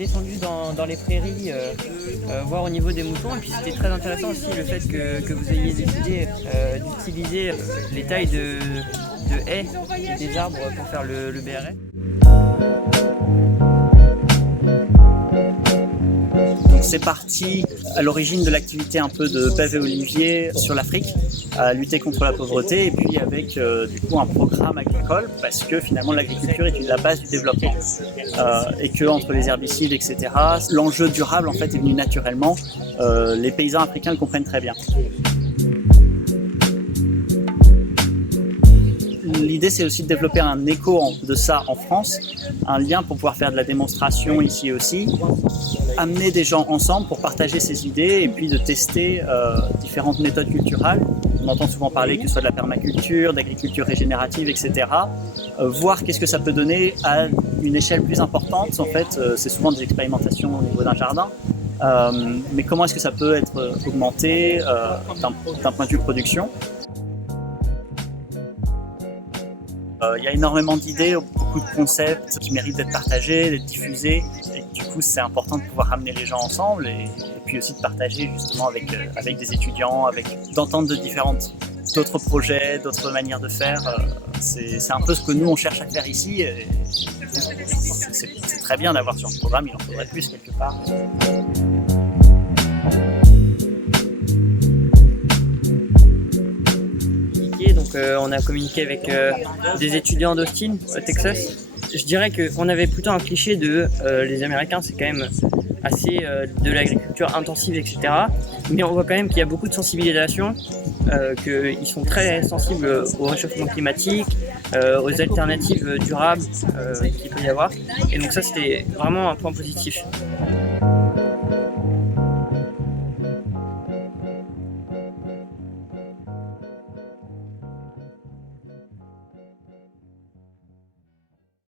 descendu dans les prairies, voir au niveau des moutons. Et puis c'était très intéressant aussi le fait que vous ayez décidé d'utiliser les tailles de haies et des arbres pour faire le BRS. Donc c'est parti à l'origine de l'activité un peu de pavé olivier sur l'Afrique, à lutter contre la pauvreté, et puis avec du coup un programme agricole, parce que finalement l'agriculture est la base du développement, et que entre les herbicides, etc., l'enjeu durable en fait est venu naturellement. Les paysans africains le comprennent très bien. L'idée, c'est aussi de développer un écho de ça en France, un lien pour pouvoir faire de la démonstration ici aussi, amener des gens ensemble pour partager ces idées et puis de tester différentes méthodes culturales. On entend souvent parler que ce soit de la permaculture, d'agriculture régénérative, etc. Voir qu'est-ce que ça peut donner à une échelle plus importante. En fait, c'est souvent des expérimentations au niveau d'un jardin. Mais comment est-ce que ça peut être augmenté d'un point de vue production? Il y a énormément d'idées, beaucoup de concepts qui méritent d'être partagés, d'être diffusés. Et du coup, c'est important de pouvoir ramener les gens ensemble et puis aussi de partager justement avec des étudiants, d'entendre d'autres projets, d'autres manières de faire. C'est un peu ce que nous, on cherche à faire ici. C'est très bien d'avoir sur le programme, il en faudrait plus quelque part. Donc on a communiqué avec des étudiants d'Austin, au Texas. Je dirais qu'on avait plutôt un cliché de les Américains, c'est quand même assez de l'agriculture intensive, etc. Mais on voit quand même qu'il y a beaucoup de sensibilisation, qu'ils sont très sensibles au réchauffement climatique, aux alternatives durables qu'il peut y avoir. Et donc ça, c'était vraiment un point positif.